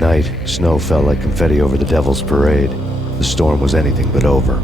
night, snow fell like confetti over the Devil's Parade. The storm was anything but over.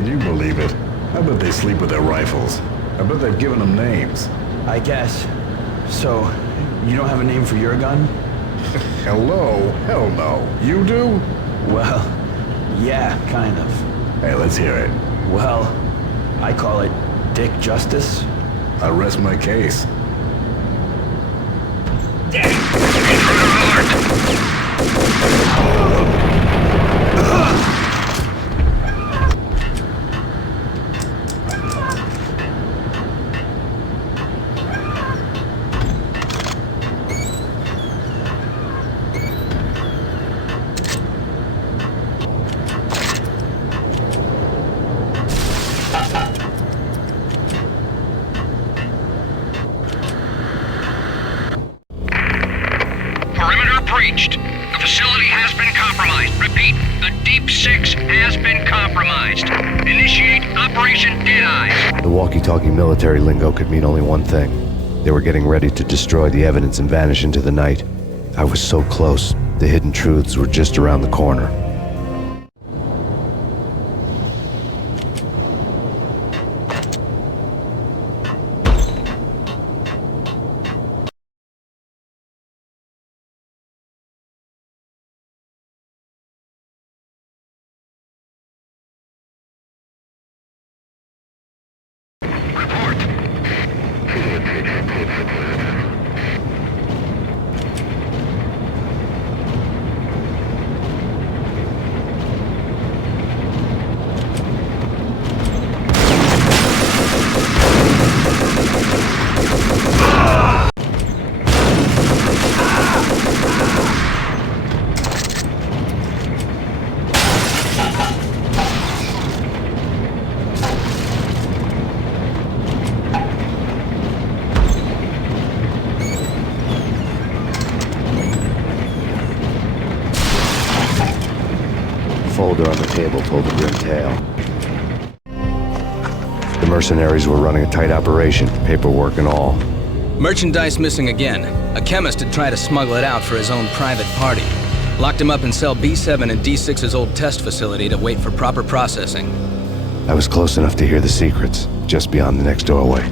Can you believe it? I bet they sleep with their rifles. I bet they've given them names. I guess. So, you don't have a name for your gun? Hello? Hell no. You do? Well, yeah, kind of. Hey, let's hear it. Well, I call it Dick Justice. I rest my case. Perimeter breached. The facility has been compromised. Repeat, the Deep Six has been compromised. Initiate Operation Deadeyes. The walkie-talkie military lingo could mean only one thing. They were getting ready to destroy the evidence and vanish into the night. I was so close. The hidden truths were just around the corner. Folder on the table told a grim tale. The mercenaries were running a tight operation, paperwork and all. Merchandise missing again. A chemist had tried to smuggle it out for his own private party. Locked him up in cell B7 in D6's old test facility to wait for proper processing. I was close enough to hear the secrets, just beyond the next doorway.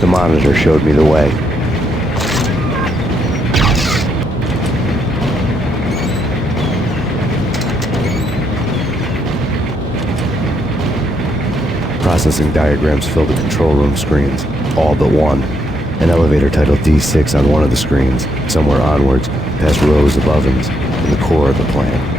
The monitor showed me the way. Processing diagrams filled the control room screens, all but one. An elevator titled D6 on one of the screens, somewhere onwards, past rows of ovens, in the core of the plant.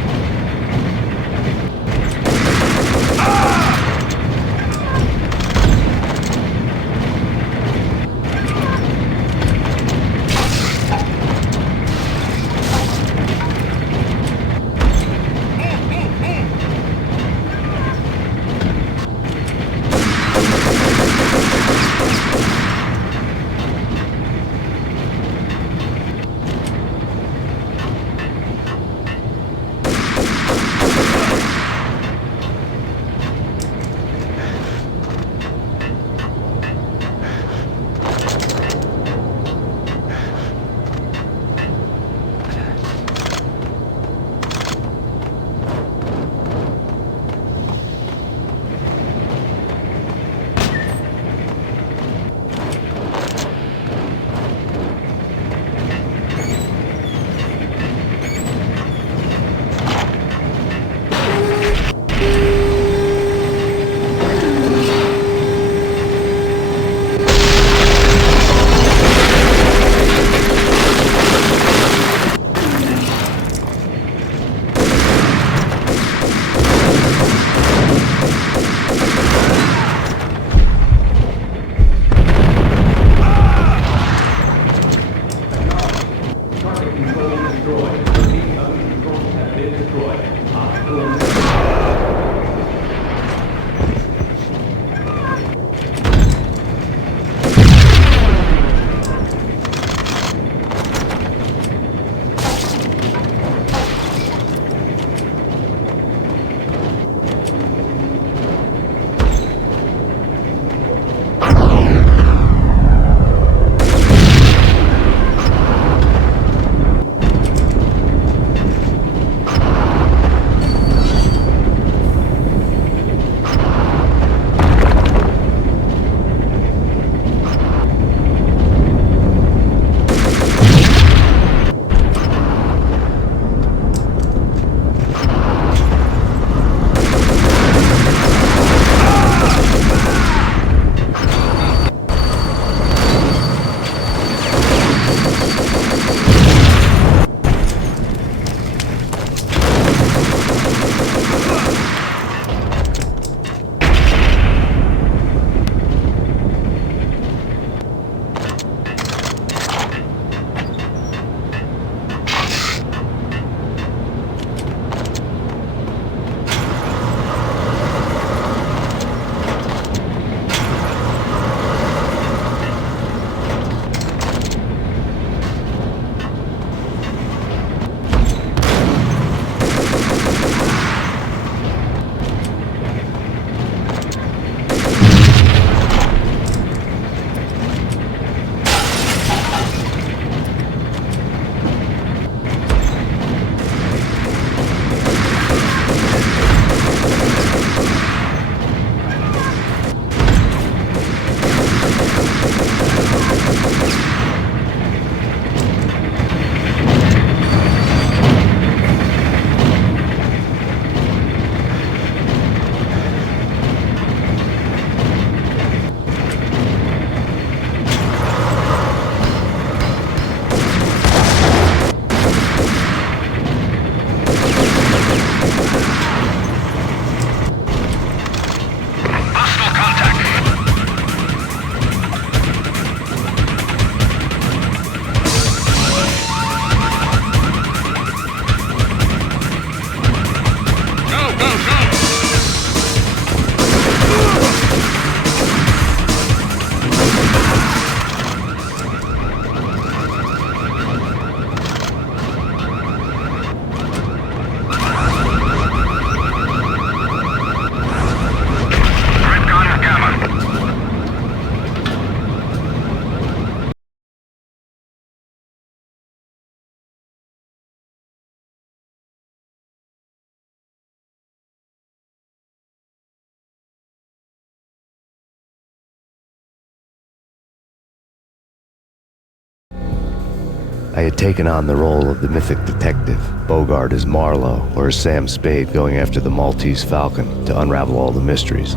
I had taken on the role of the mythic detective, Bogart as Marlowe or as Sam Spade going after the Maltese Falcon to unravel all the mysteries.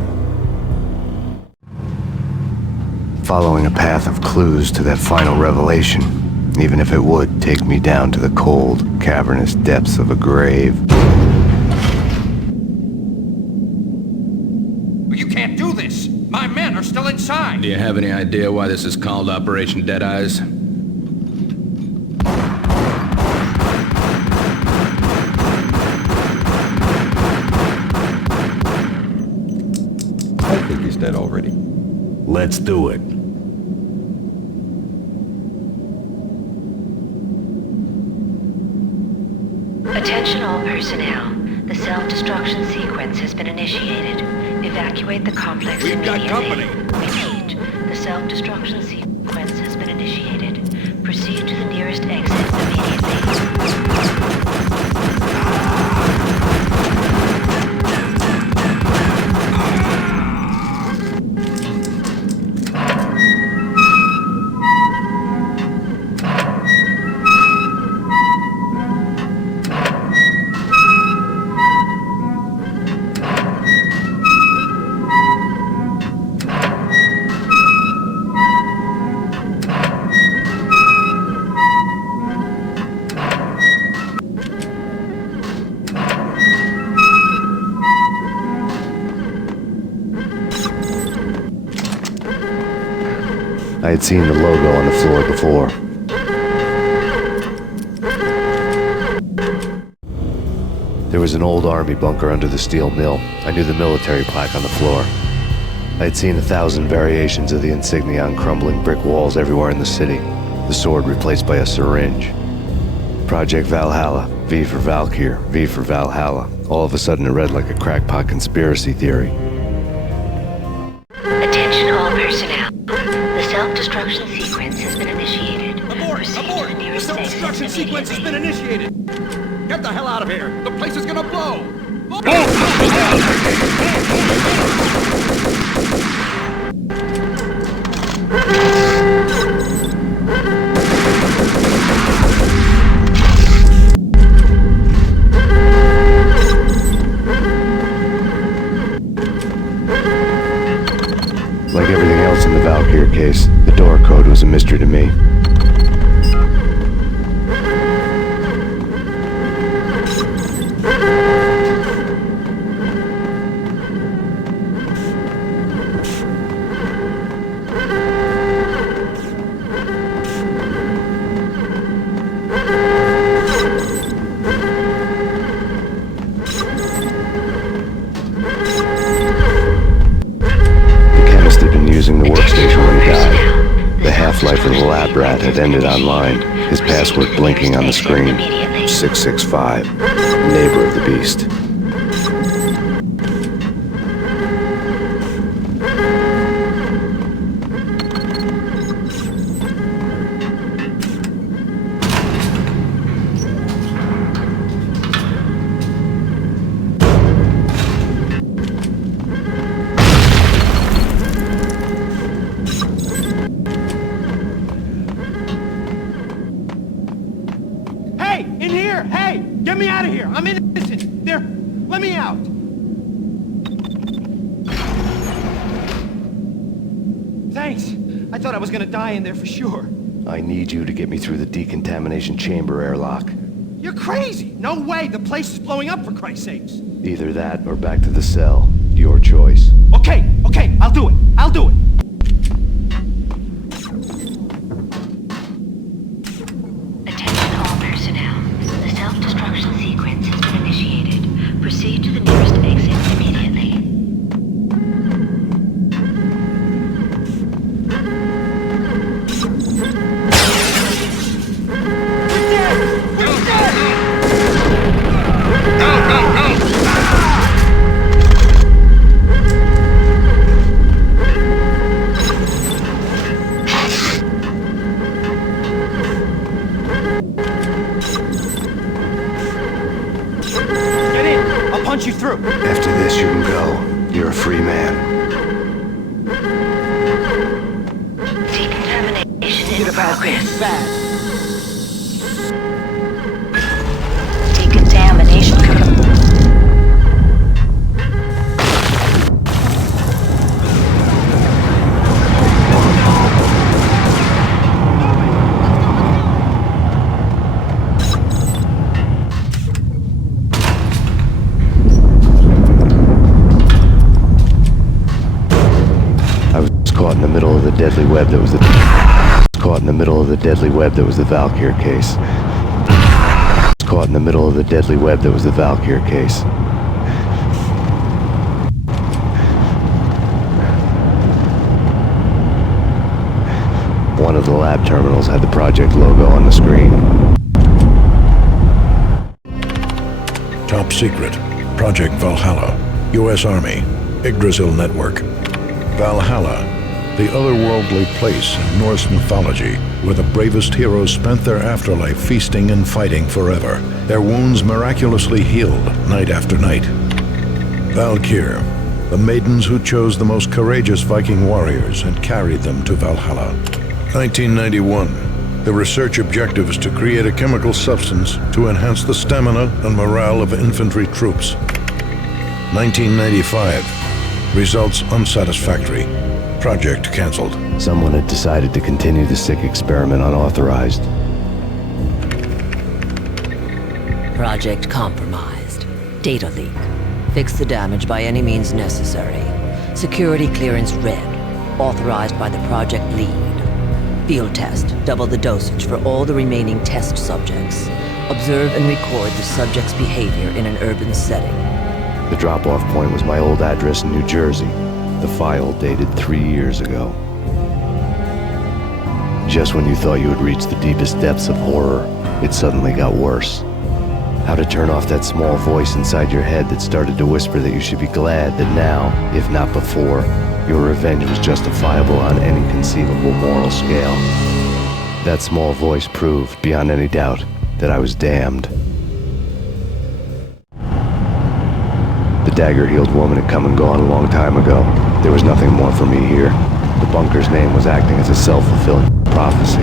Following a path of clues to that final revelation, even if it would take me down to the cold, cavernous depths of a grave. You can't do this! My men are still inside! Do you have any idea why this is called Operation Deadeyes? I think he's dead already. Let's do it. Attention all personnel. The self-destruction sequence has been initiated. Evacuate the complex immediately. We've got company. Repeat. The self-destruction sequence has been initiated. Proceed to the nearest exit immediately. I had seen the logo on the floor before. There was an old army bunker under the steel mill. I knew the military plaque on the floor. I had seen 1,000 variations of the insignia on crumbling brick walls everywhere in the city. The sword replaced by a syringe. Project Valhalla, V for Valkyr, V for Valhalla. All of a sudden it read like a crackpot conspiracy theory. Attention all personnel. The self-destruction sequence has been initiated. Abort! Proceed to Abort! the The nearest self-destruction exit sequence has been immediately. initiated! Get the hell out of here! The place is gonna blow! Like everything else in the Valkyr case, the door code was a mystery to me. Using the workstation when he died. The half-life of the lab rat had ended online, his password blinking on the screen. 665, neighbor of the beast. Get me out of here! I'm innocent! There! Let me out! Thanks! I thought I was gonna die in there for sure. I need you to get me through the decontamination chamber airlock. You're crazy! No way! The place is blowing up, for Christ's sakes! Either that or back to the cell. Your choice. Okay, I'll do it! I'll do it! Attention all personnel. The self-destruction sequence has been initiated. Proceed to the nearest exit immediately. Punch you through. After this, you can go. You're a free man. Decontamination in progress. Bad. caught in the middle of the deadly web that was the Valkyr case. Caught in the middle of the deadly web that was the Valkyr case. One of the lab terminals had the project logo on the screen. Top secret. Project Valhalla. U.S. Army. Yggdrasil Network. Valhalla, the otherworldly place in Norse mythology where the bravest heroes spent their afterlife feasting and fighting forever, their wounds miraculously healed night after night. Valkyr, the maidens who chose the most courageous Viking warriors and carried them to Valhalla. 1991. The research objective is to create a chemical substance to enhance the stamina and morale of infantry troops. 1995. Results unsatisfactory. Project canceled. Someone had decided to continue the sick experiment unauthorized. Project compromised. Data leak. Fix the damage by any means necessary. Security clearance red. Authorized by the project lead. Field test. Double the dosage for all the remaining test subjects. Observe and record the subject's behavior in an urban setting. The drop-off point was my old address in New Jersey. The file dated 3 years ago. Just when you thought you had reached the deepest depths of horror, it suddenly got worse. How to turn off that small voice inside your head that started to whisper that you should be glad that now, if not before, your revenge was justifiable on any conceivable moral scale. That small voice proved, beyond any doubt, that I was damned. The dagger-heeled woman had come and gone a long time ago. There was nothing more for me here. The bunker's name was acting as a self-fulfilling prophecy.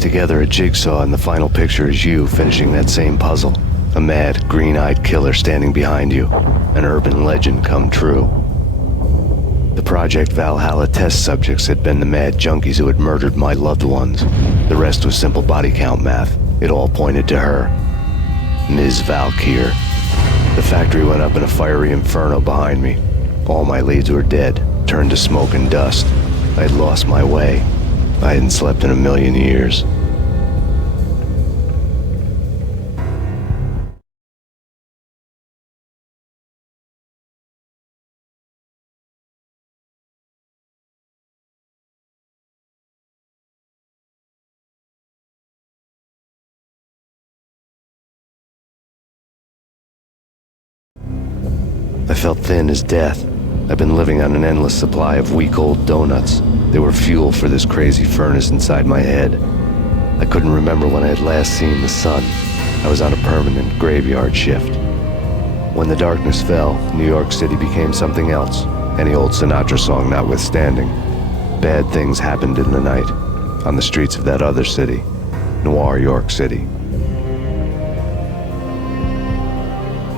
Together a jigsaw, and the final picture is you finishing that same puzzle. A mad, green-eyed killer standing behind you. An urban legend come true. The Project Valhalla test subjects had been the mad junkies who had murdered my loved ones. The rest was simple body count math. It all pointed to her. Ms. Valkyr. The factory went up in a fiery inferno behind me. All my leads were dead, turned to smoke and dust. I had lost my way. I hadn't slept in a million years. I felt thin as death. I've been living on an endless supply of week-old donuts. They were fuel for this crazy furnace inside my head. I couldn't remember when I had last seen the sun. I was on a permanent graveyard shift. When the darkness fell, New York City became something else, any old Sinatra song notwithstanding. Bad things happened in the night, on the streets of that other city, Noir York City.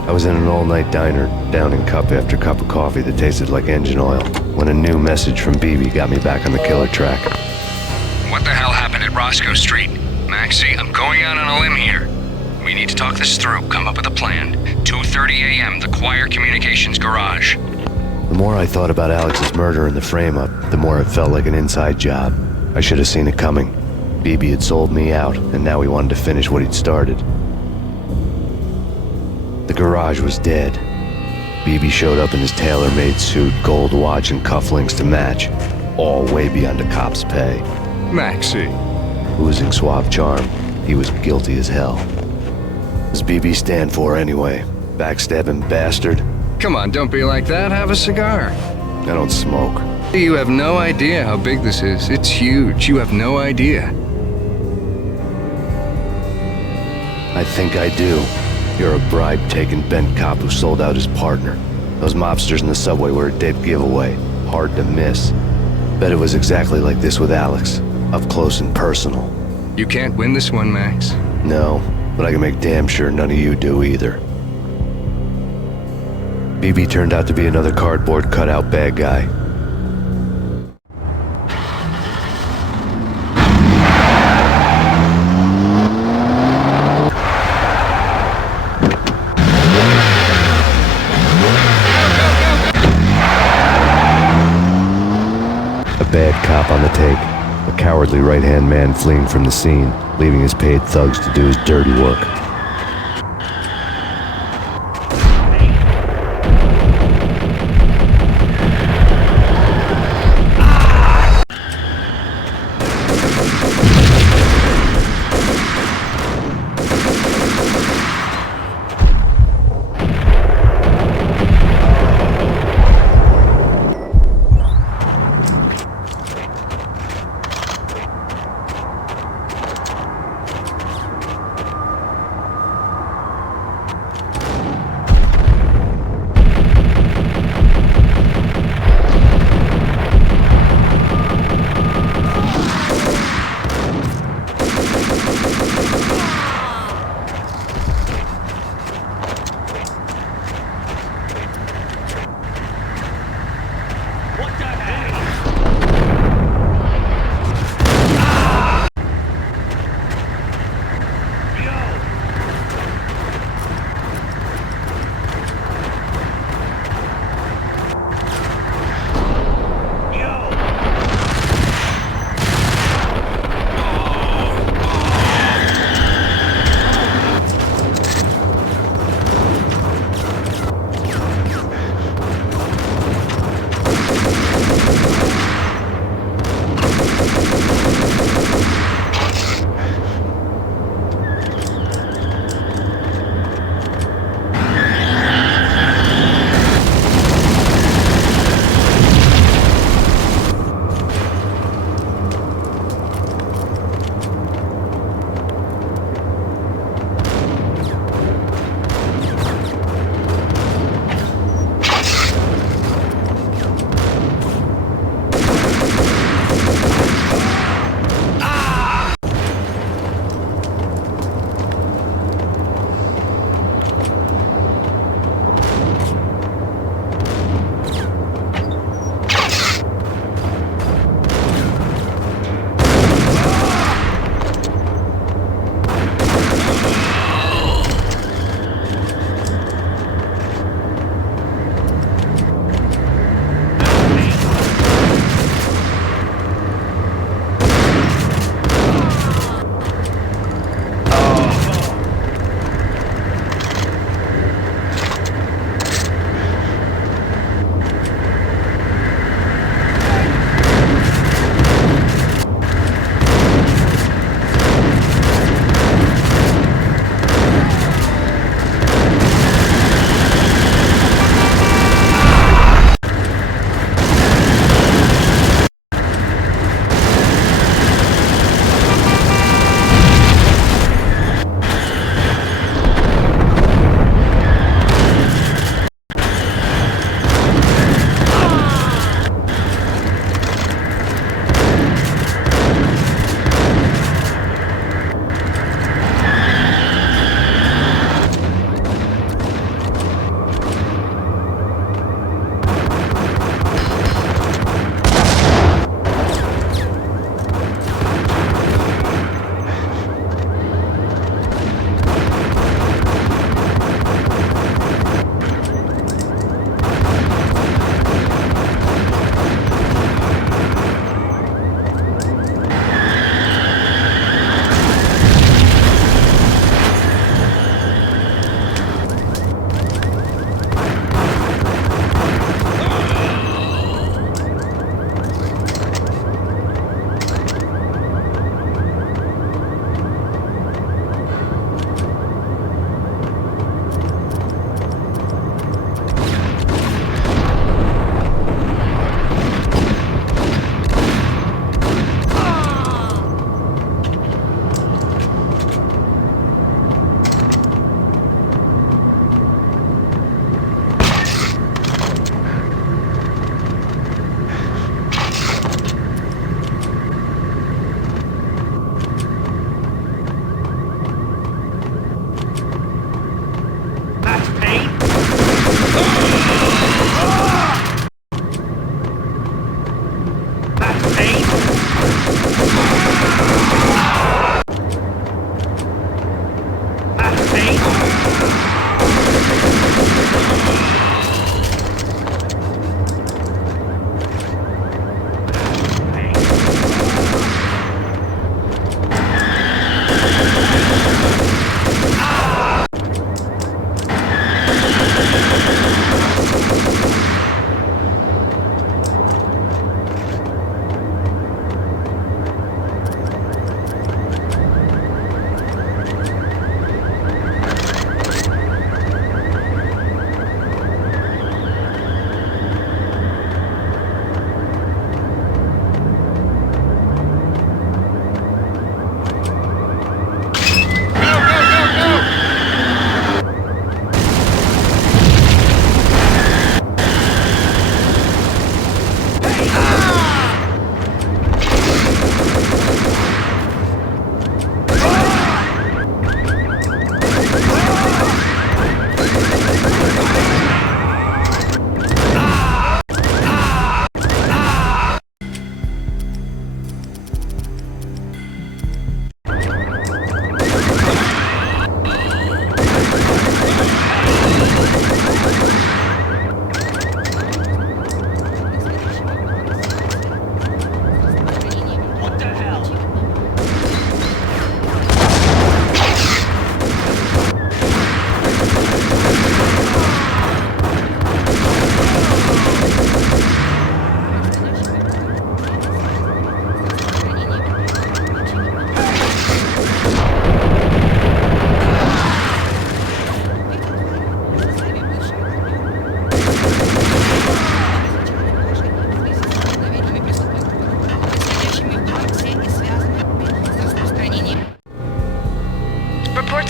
I was in an all-night diner, downing cup after cup of coffee that tasted like engine oil, when a new message from BB got me back on the killer track. What the hell happened at Roscoe Street? Maxie, I'm going out on a limb here. We need to talk this through, come up with a plan. 2:30 a.m., the Choir Communications Garage. The more I thought about Alex's murder and the frame-up, the more it felt like an inside job. I should have seen it coming. BB had sold me out, and now he wanted to finish what he'd started. The garage was dead. BB showed up in his tailor-made suit, gold watch, and cufflinks to match, all way beyond a cop's pay. Maxie. Oozing suave charm, he was guilty as hell. What does BB stand for anyway? Backstabbing bastard? Come on, don't be like that. Have a cigar. I don't smoke. You have no idea how big this is. It's huge. You have no idea. I think I do. You're a bribe-taking bent cop who sold out his partner. Those mobsters in the subway were a dead giveaway. Hard to miss. Bet it was exactly like this with Alex. Up close and personal. You can't win this one, Max. No, but I can make damn sure none of you do either. BB turned out to be another cardboard cutout bad guy. A bad cop on the take. A cowardly right-hand man fleeing from the scene, leaving his paid thugs to do his dirty work.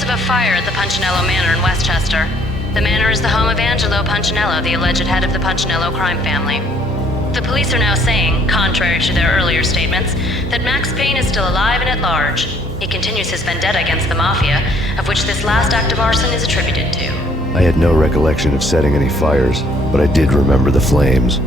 reports of a fire at the Punchinello Manor in Westchester. The manor is the home of Angelo Punchinello, the alleged head of the Punchinello crime family. The police are now saying, contrary to their earlier statements, that Max Payne is still alive and at large. He continues his vendetta against the Mafia, of which this last act of arson is attributed to. I had no recollection of setting any fires, but I did remember the flames.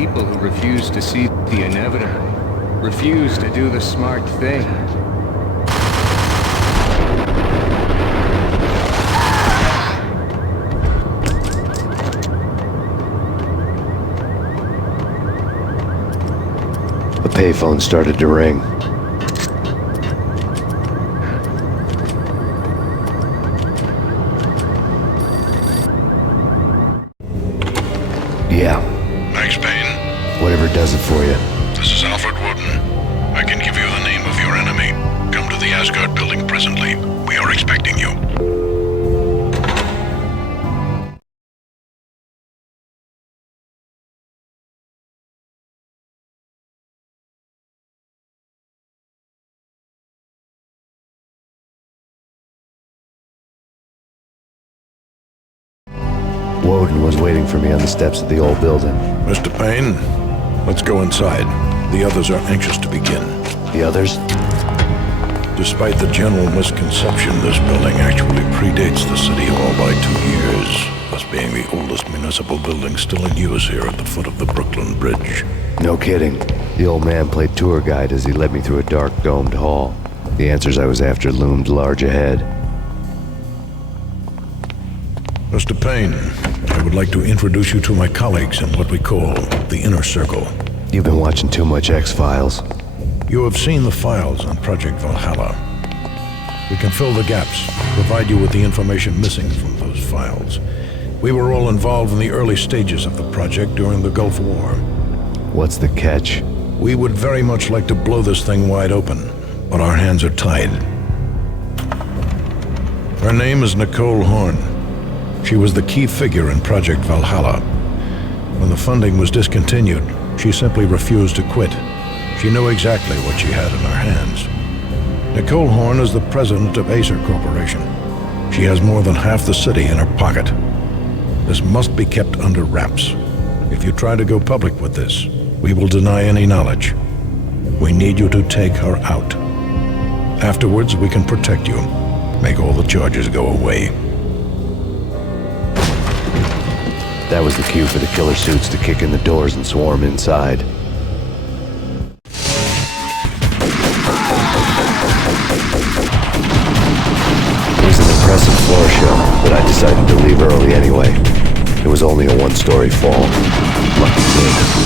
people who refuse to see the inevitable, refuse to do the smart thing. The payphone started to ring. Yeah. Max Payne? Whatever does it for you. This is Alfred Woden. I can give you the name of your enemy. Come to the Asgard building presently. We are expecting you. Woden was waiting for me on the steps of the old building. Mr. Payne, let's go inside. The others are anxious to begin. The others? Despite the general misconception, this building actually predates the City Hall by 2 years, thus being the oldest municipal building still in use here at the foot of the Brooklyn Bridge. No kidding. The old man played tour guide as he led me through a dark, domed hall. The answers I was after loomed large ahead. Mr. Payne, I would like to introduce you to my colleagues in what we call the Inner Circle. You've been watching too much X-Files. You have seen the files on Project Valhalla. We can fill the gaps, provide you with the information missing from those files. We were all involved in the early stages of the project during the Gulf War. What's the catch? We would very much like to blow this thing wide open, but our hands are tied. Her name is Nicole Horn. She was the key figure in Project Valhalla. When the funding was discontinued, she simply refused to quit. She knew exactly what she had in her hands. Nicole Horn is the president of Acer Corporation. She has more than half the city in her pocket. This must be kept under wraps. If you try to go public with this, we will deny any knowledge. We need you to take her out. Afterwards, we can protect you, make all the charges go away. That was the cue for the killer suits to kick in the doors and swarm inside. It was an impressive floor show, but I decided to leave early anyway. It was only a one-story fall. Lucky me.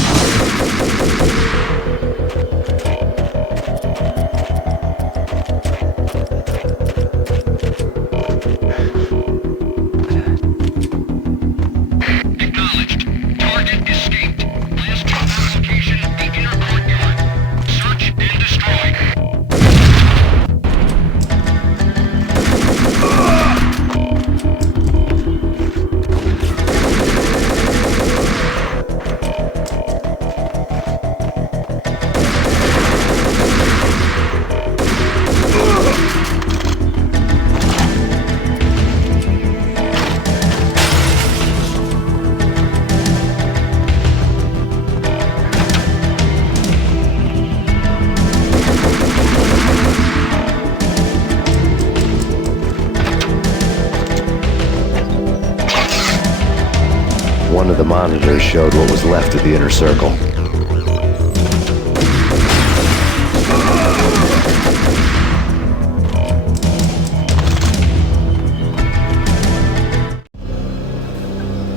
One of the monitors showed what was left of the Inner Circle.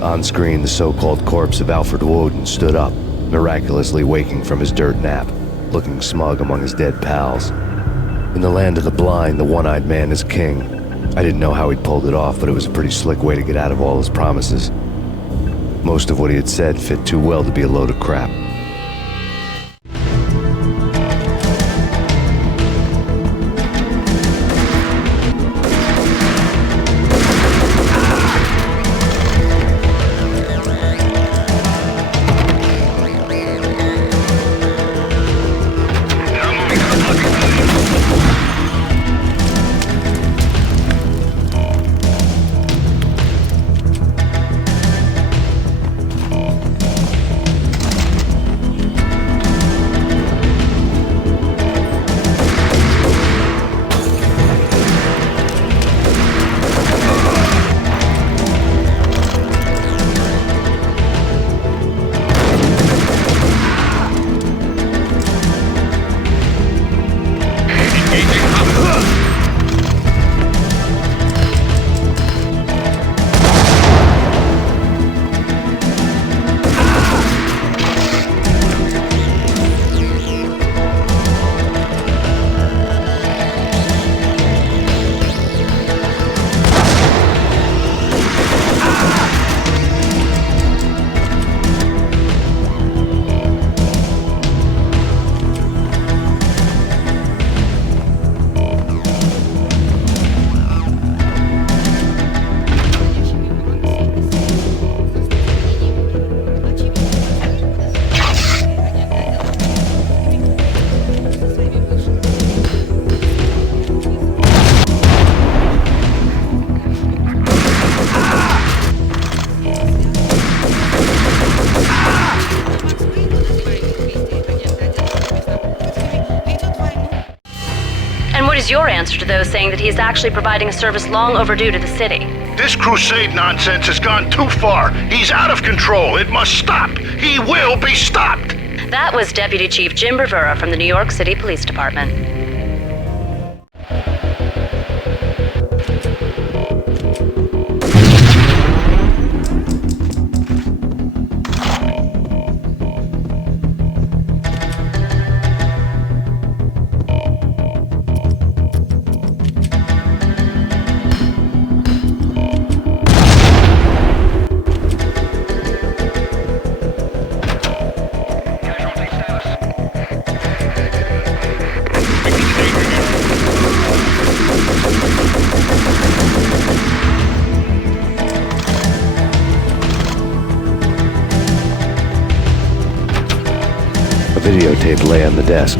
On screen, the so-called corpse of Alfred Woden stood up, miraculously waking from his dirt nap, looking smug among his dead pals. In the land of the blind, the one-eyed man is king. I didn't know how he'd pulled it off, but it was a pretty slick way to get out of all his promises. Most of what he had said fit too well to be a load of crap. is your answer to those saying that he's actually providing a service long overdue to the city? This crusade nonsense has gone too far. He's out of control. It must stop. He will be stopped. That was Deputy Chief Jim Rivera from the New York City Police Department. A videotape lay on the desk.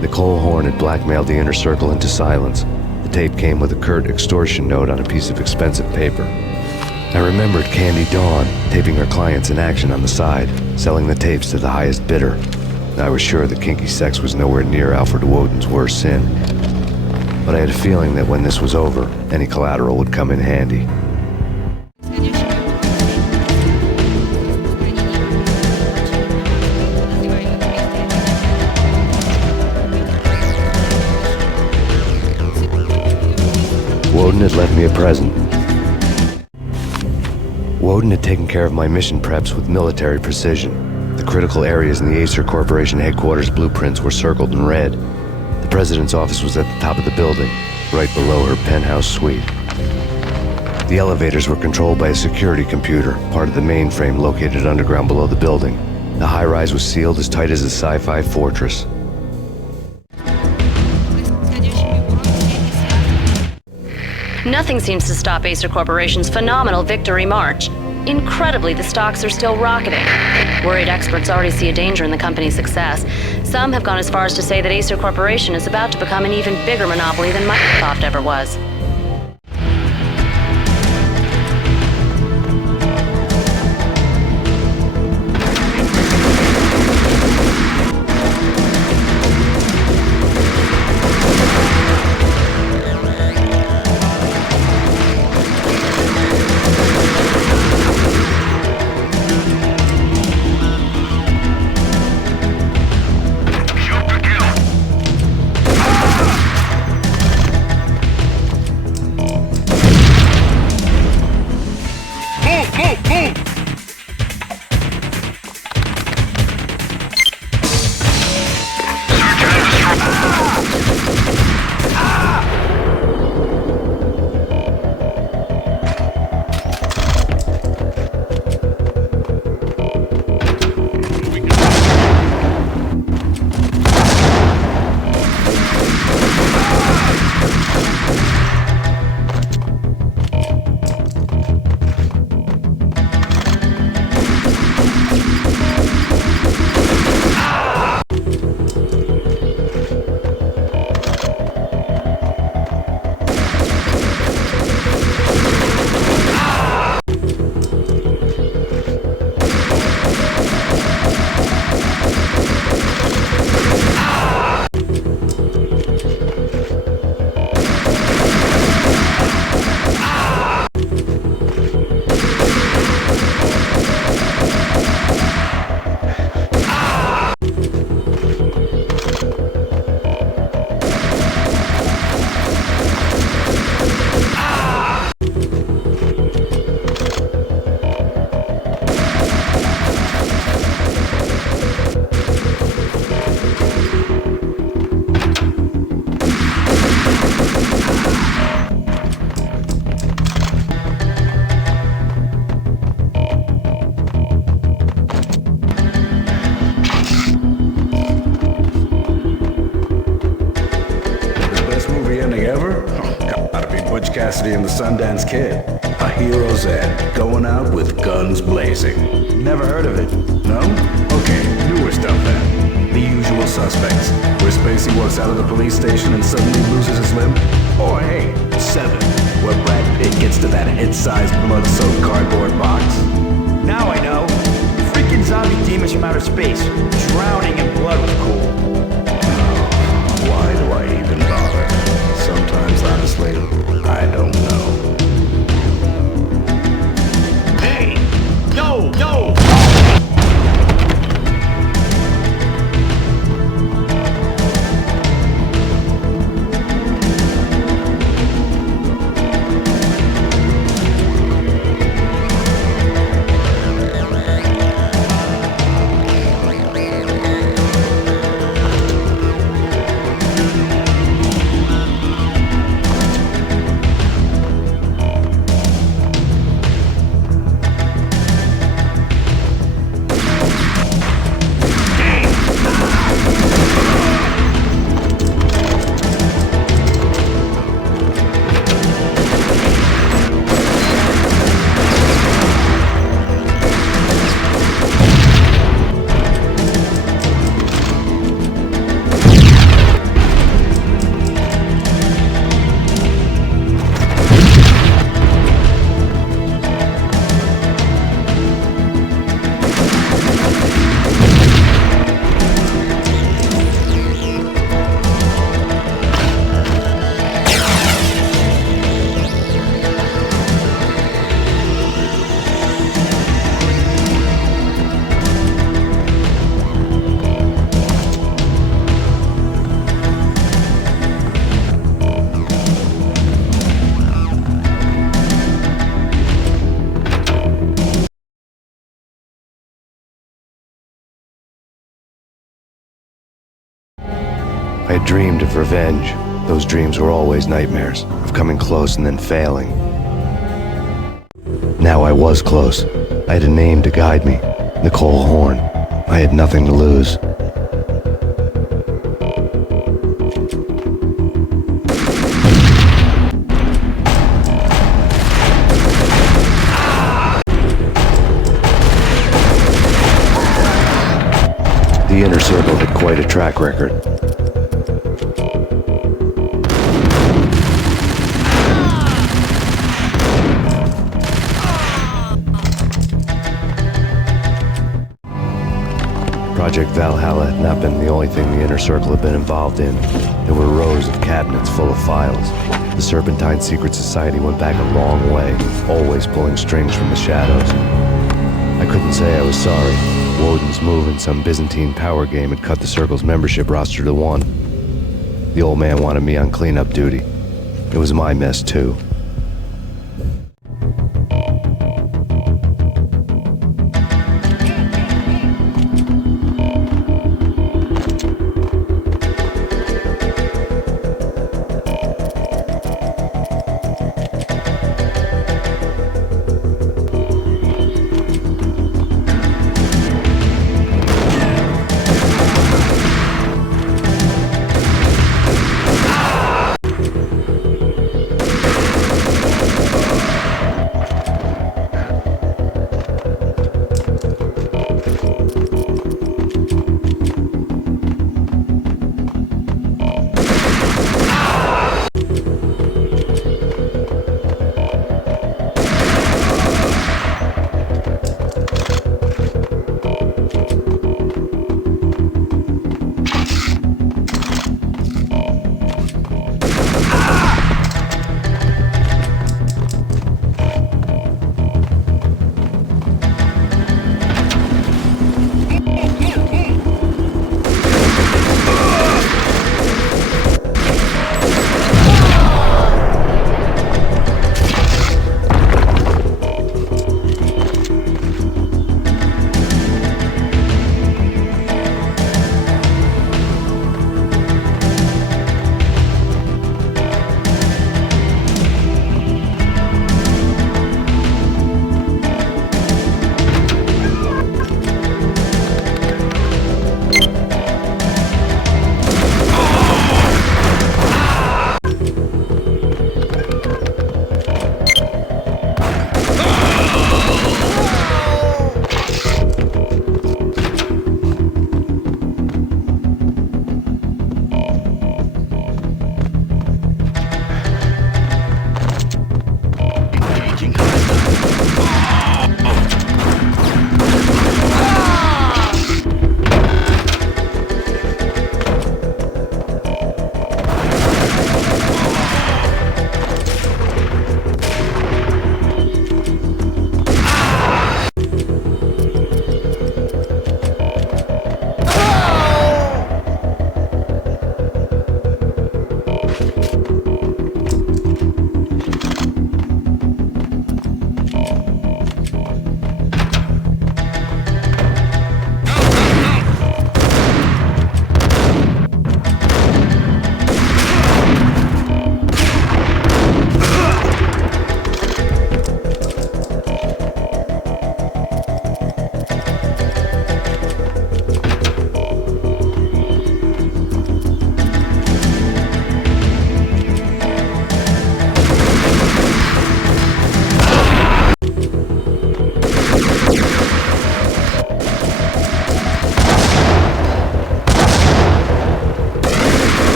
Nicole Horn had blackmailed the inner circle into silence. The tape came with a curt extortion note on a piece of expensive paper. I remembered Candy Dawn taping her clients in action on the side, selling the tapes to the highest bidder. I was sure that kinky sex was nowhere near Alfred Woden's worst sin. But I had a feeling that when this was over, any collateral would come in handy. Woden had left me a present. Woden had taken care of my mission preps with military precision. The critical areas in the Acer Corporation headquarters blueprints were circled in red. The president's office was at the top of the building, right below her penthouse suite. The elevators were controlled by a security computer, part of the mainframe located underground below the building. The high-rise was sealed as tight as a sci-fi fortress. Nothing seems to stop Acer Corporation's phenomenal victory march. Incredibly, the stocks are still rocketing. Worried experts already see a danger in the company's success. Some have gone as far as to say that Acer Corporation is about to become an even bigger monopoly than Microsoft ever was. Cassidy and the Sundance Kid. A hero's end, going out with guns blazing. Never heard of it? No? Okay, newer stuff then. The Usual Suspects, where Spacey walks out of the police station and suddenly loses his limb. Or hey, Seven, where Brad Pitt gets to that head-sized blood-soaked cardboard box. Now I know. Freak freaking zombie demons from outer space. Drowning in blood was cool. Why do I even bother? Sometimes, honestly, I don't know. Hey! Yo! Yo! I had dreamed of revenge. Those dreams were always nightmares, of coming close and then failing. Now I was close. I had a name to guide me, Nicole Horn. I had nothing to lose. The Inner Circle had quite a track record. Project Valhalla had not been the only thing the Inner Circle had been involved in. There were rows of cabinets full of files. The Serpentine Secret Society went back a long way, always pulling strings from the shadows. I couldn't say I was sorry. Woden's move in some Byzantine power game had cut the Circle's membership roster to 1. The old man wanted me on cleanup duty. It was my mess, too.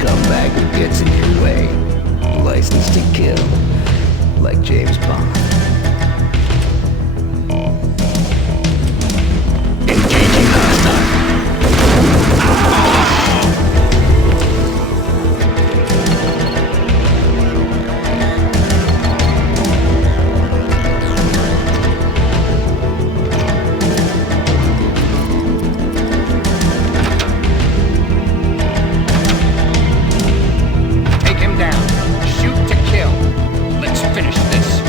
scumbag who gets in your way. License to kill. Like James Bond. Engaging hostile. Take him down. Shoot to kill. Let's finish this.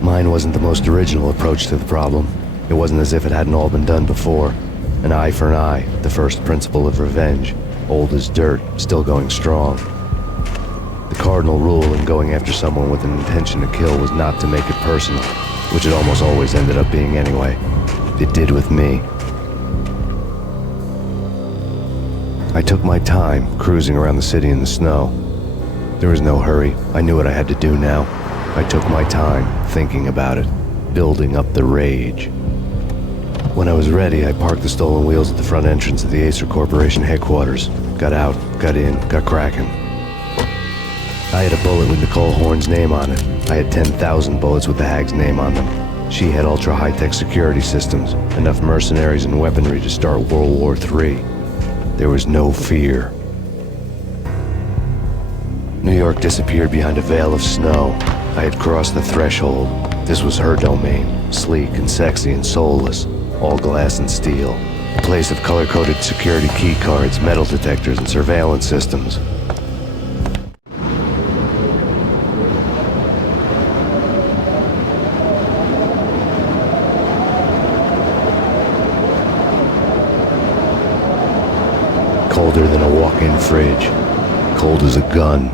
Mine wasn't the most original approach to the problem. It wasn't as if it hadn't all been done before. An eye for an eye, the first principle of revenge. Old as dirt, still going strong. The cardinal rule in going after someone with an intention to kill was not to make it personal, which it almost always ended up being anyway. It did with me. I took my time, cruising around the city in the snow. There was no hurry. I knew what I had to do now. I took my time, thinking about it, building up the rage. When I was ready, I parked the stolen wheels at the front entrance of the Acer Corporation headquarters. Got out, got in, got cracking. I had a bullet with Nicole Horn's name on it. I had 10,000 bullets with the Hag's name on them. She had ultra-high-tech security systems, enough mercenaries and weaponry to start World War III. There was no fear. New York disappeared behind a veil of snow. I had crossed the threshold. This was her domain, sleek and sexy and soulless, all glass and steel. A place of color-coded security key cards, metal detectors, and surveillance systems. Colder than a walk-in fridge. Cold as a gun.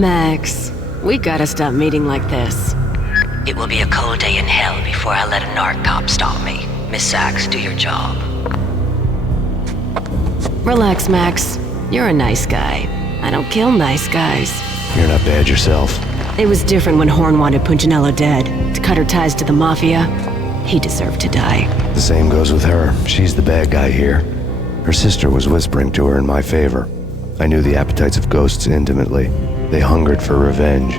Max, we gotta stop meeting like this. It will be a cold day in hell before I let a narc cop stop me. Miss Sachs, do your job. Relax, Max. You're a nice guy. I don't kill nice guys. You're not bad yourself. It was different when Horn wanted Punchinello dead. To cut her ties to the Mafia, he deserved to die. The same goes with her. She's the bad guy here. Her sister was whispering to her in my favor. I knew the appetites of ghosts intimately. They hungered for revenge.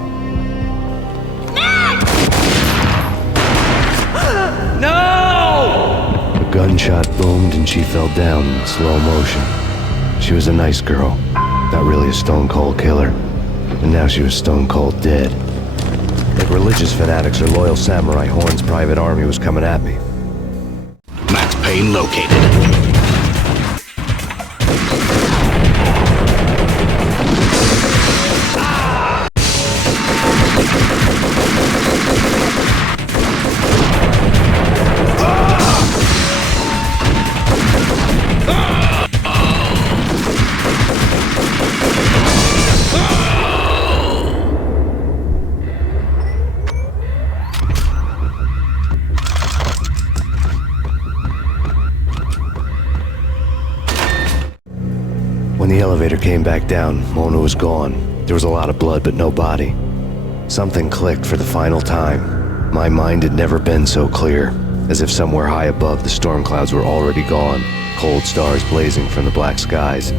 No! A gunshot boomed and she fell down in slow motion. She was a nice girl, not really a stone-cold killer. And now she was stone-cold dead. Like religious fanatics or loyal samurai, Horn's private army was coming at me. Max Payne located. When the elevator came back down, Mona was gone. There was a lot of blood, but no body. Something clicked for the final time. My mind had never been so clear, as if somewhere high above the storm clouds were already gone, cold stars blazing from the black skies.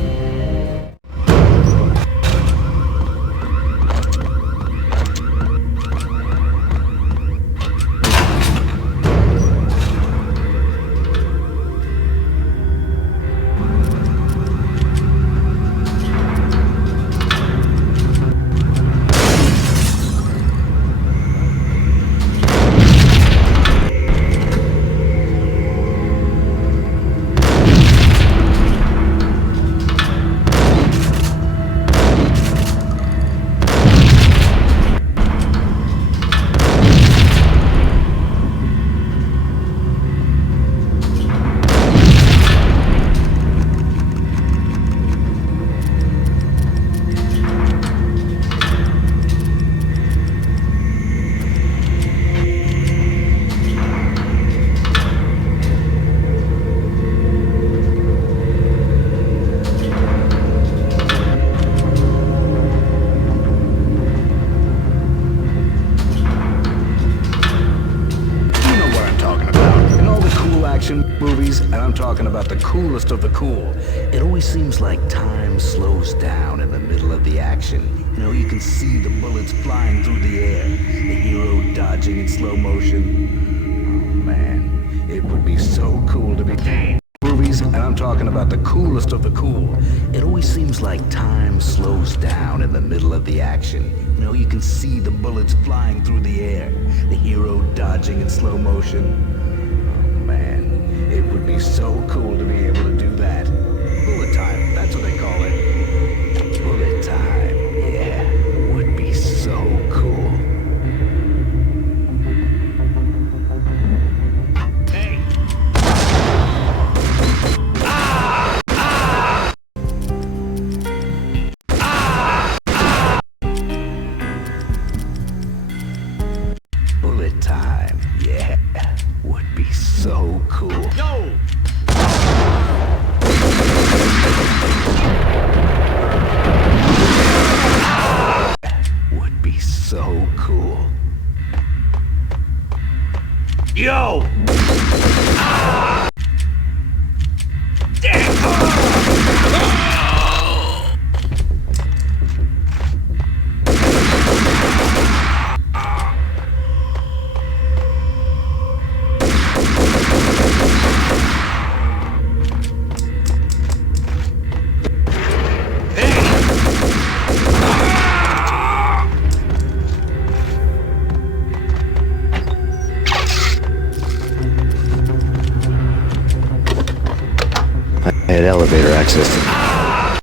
Movies, and I'm talking about the coolest of the cool. It always seems like time slows down in the middle of the action. You know, you can see the bullets flying through the air, the hero dodging in slow motion. Oh man, it would be so cool to be movies, and I'm talking about the coolest of the cool. It always seems like time slows down in the middle of the action. You know, you can see the bullets flying through the air, the hero dodging in slow motion. It would be so cool to be able to do that. Bullet time, that's what they call it. Bullet time, yeah, would be so cool. Hey! Ah! Ah! Ah! Ah! Bullet time, yeah, would be so cool. Yo! Would be so cool. Yo! Ah! Damn!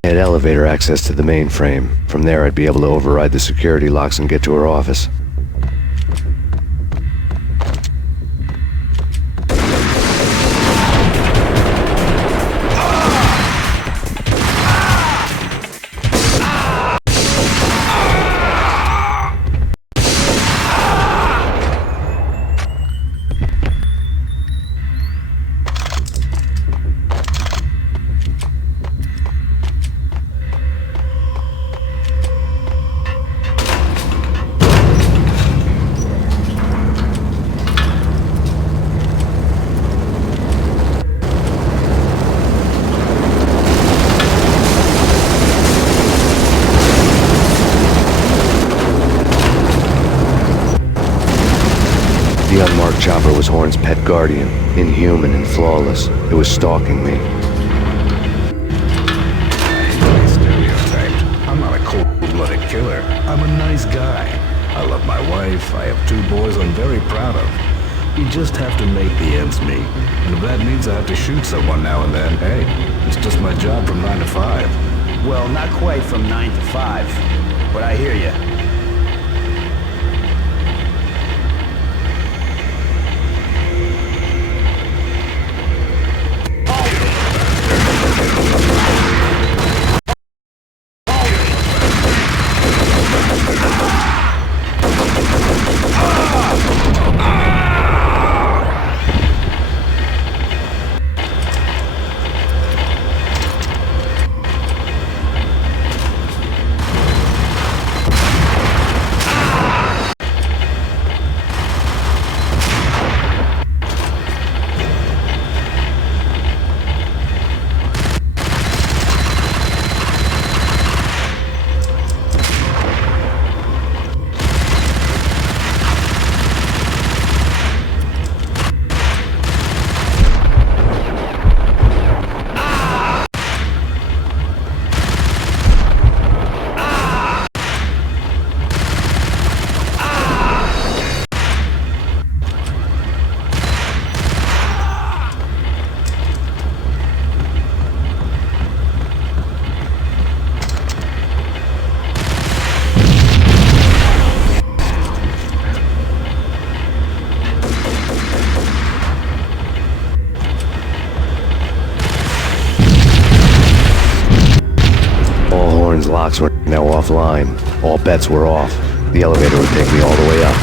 I had elevator access to the mainframe. From there, I'd be able to override the security locks and get to her office. The unmarked chopper was Horn's pet guardian, inhuman and flawless. It was stalking me. Stereotyped. I'm not a cold-blooded killer. I'm a nice guy. I love my wife. I have 2 boys I'm very proud of. You just have to make the ends meet. And if that means I have to shoot someone now and then, hey, it's just my job from 9 to 5. Well, not quite from 9 to 5, but I hear you. Locks were now offline. All bets were off. The elevator would take me all the way up.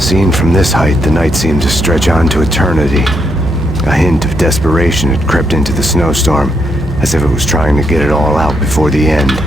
Seen from this height, the night seemed to stretch on to eternity. A hint of desperation had crept into the snowstorm, as if it was trying to get it all out before the end.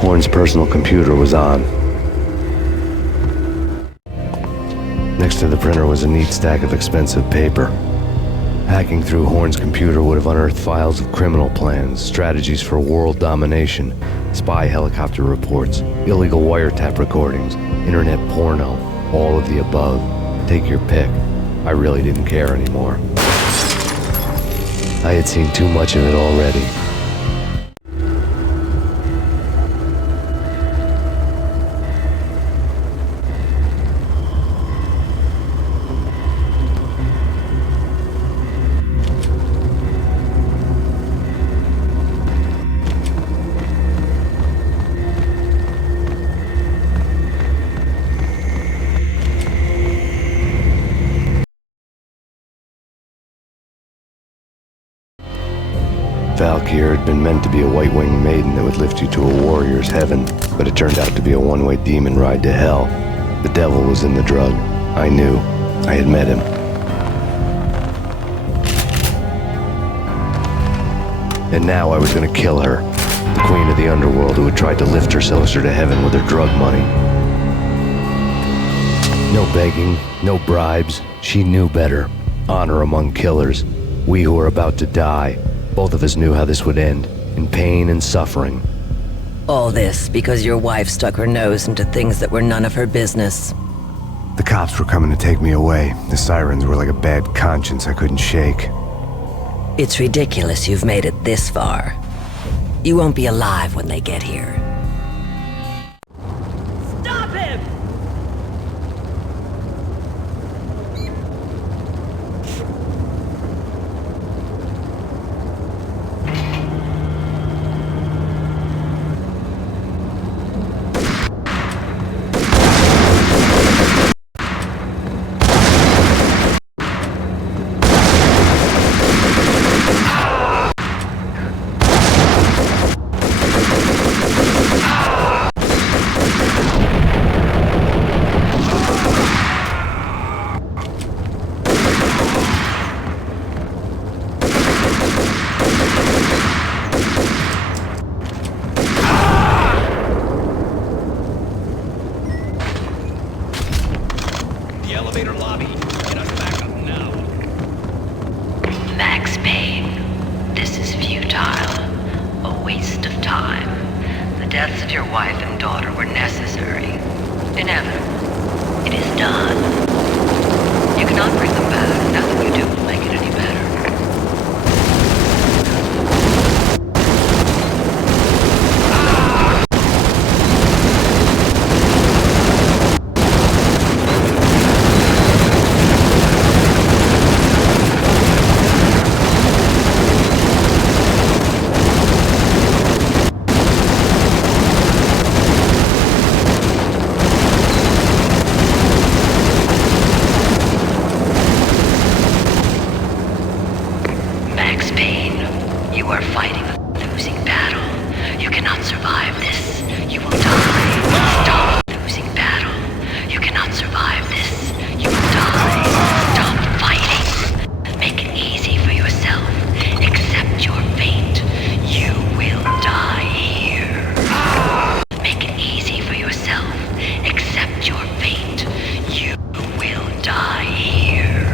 Horn's personal computer was on. Next to the printer was a neat stack of expensive paper. Hacking through Horn's computer would have unearthed files of criminal plans, strategies for world domination, spy helicopter reports, illegal wiretap recordings, internet porno, all of the above. Take your pick. I really didn't care anymore. I had seen too much of it already. Val here had been meant to be a white-winged maiden that would lift you to a warrior's heaven, but it turned out to be a one-way demon ride to hell. The devil was in the drug. I knew. I had met him. And now I was gonna kill her, the queen of the underworld who had tried to lift her sister to heaven with her drug money. No begging, no bribes. She knew better. Honor among killers. We who were about to die. Both of us knew how this would end, in pain and suffering. All this because your wife stuck her nose into things that were none of her business. The cops were coming to take me away. The sirens were like a bad conscience I couldn't shake. It's ridiculous you've made it this far. You won't be alive when they get here. Stop him! Max Payne, this is futile. A waste of time. The deaths of your wife and daughter were necessary. Inevitable. It is done. You cannot bring them back. Nothing you do will make it any better. Max Payne, you are fighting a losing battle. You cannot survive this. You will die. Stop losing battle. You cannot survive this. You will die. Stop fighting. Make it easy for yourself. Accept your fate. You will die here. Make it easy for yourself. Accept your fate. You will die here.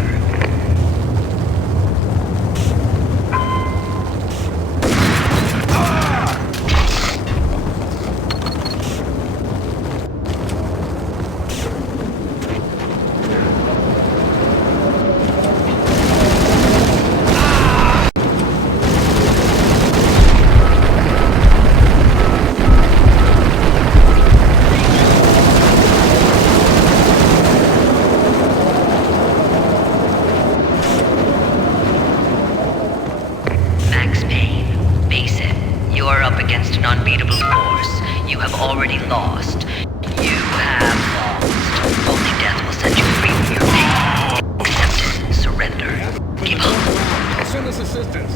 Max Payne, face it. You are up against an unbeatable force. You have already lost. You have lost. Only death will set you free from your pain. Accept it. Surrender. Give up. I'll send us assistance.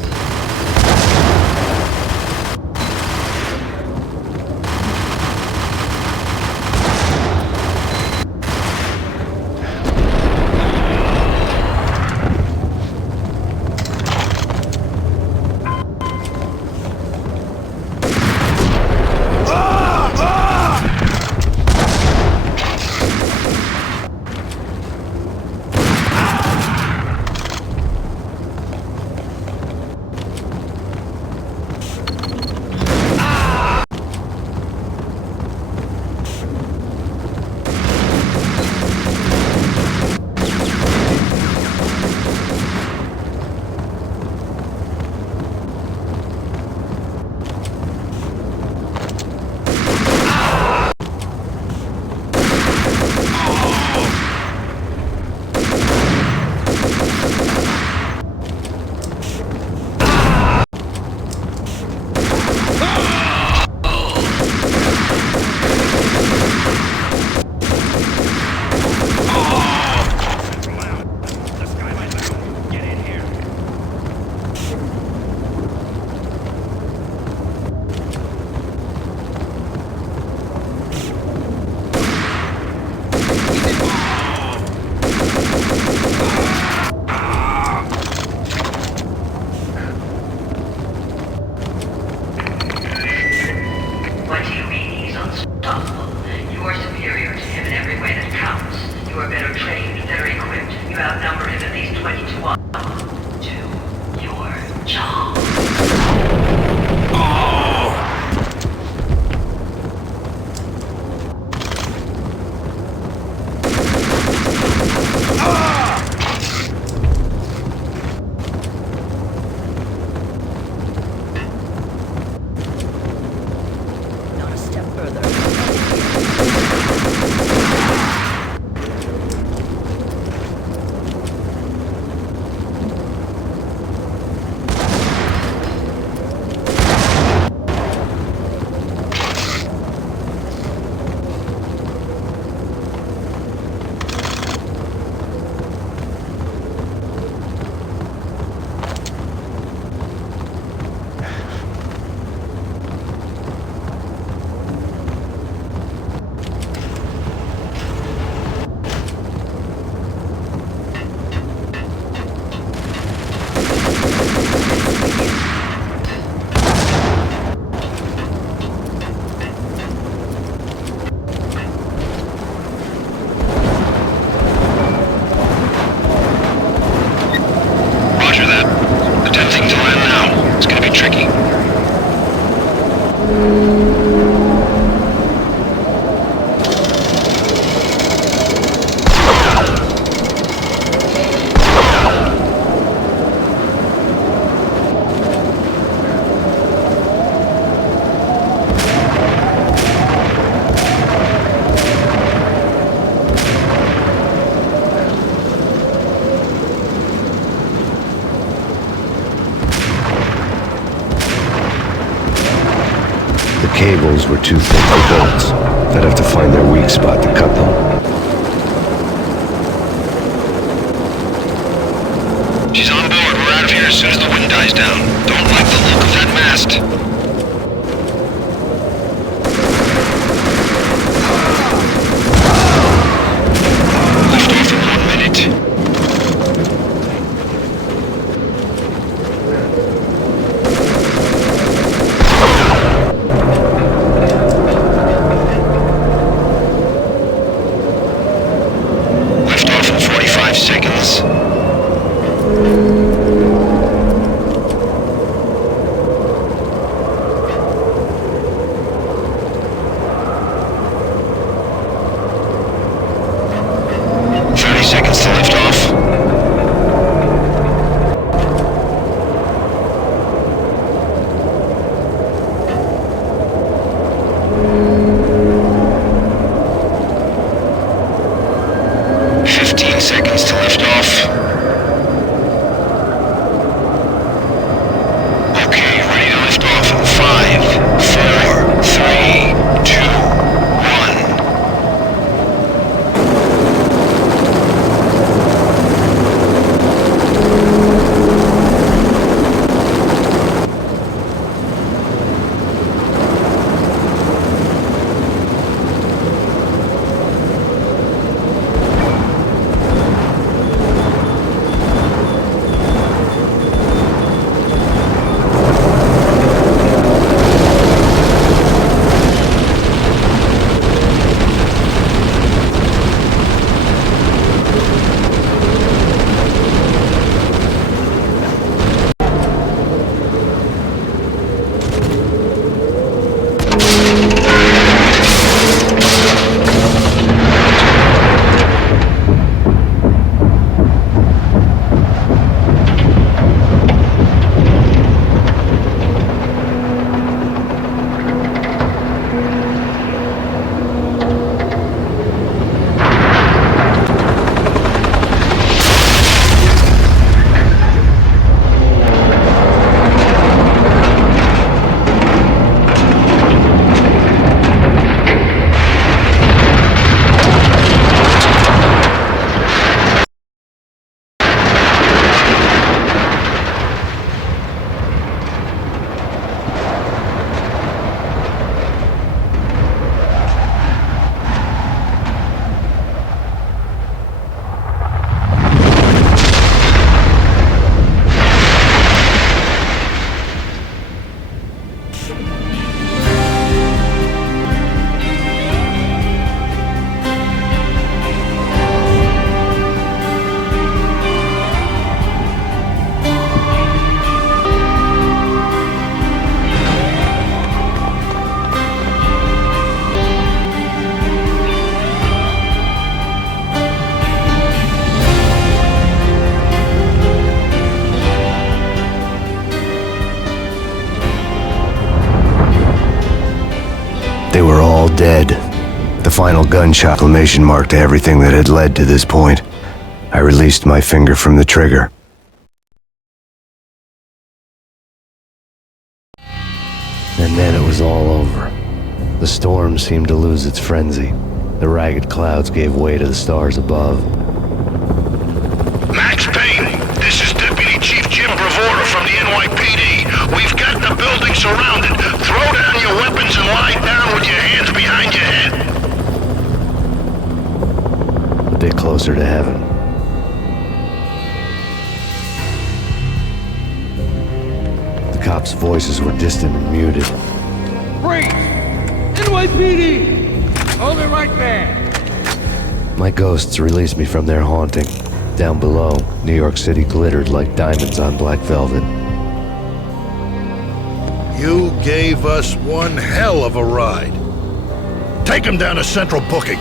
The cables were too thick for bolts. I'd have to find their weak spot to cut them. She's on board. We're out of here as soon as the wind dies down. Don't like the look of that mast. Lift off in 1 minute. Lift off in 45 seconds. Seconds to lift off. Seconds to lift off. Okay, ready to lift off in 5, 4, 3, 2, 1. They were all dead. The final gunshot exclamation mark to everything that had led to this point. I released my finger from the trigger. And then it was all over. The storm seemed to lose its frenzy. The ragged clouds gave way to the stars above. Max Payne, this is Deputy Chief Jim Bravura from the NYPD. We've got the building surrounded. Throw down your weapons and lie down with your hands behind your head. A bit closer to heaven. The cops' voices were distant and muted. Freeze! NYPD! Hold it right there! My ghosts released me from their haunting. Down below, New York City glittered like diamonds on black velvet. You gave us one hell of a ride. Take him down to Central Booking.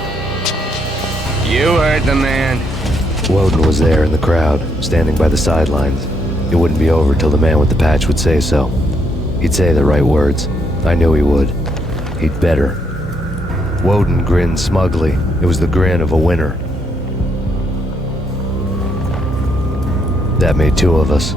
You heard the man. Woden was there in the crowd, standing by the sidelines. It wouldn't be over till the man with the patch would say so. He'd say the right words. I knew he would. He'd better. Woden grinned smugly. It was the grin of a winner. That made two of us.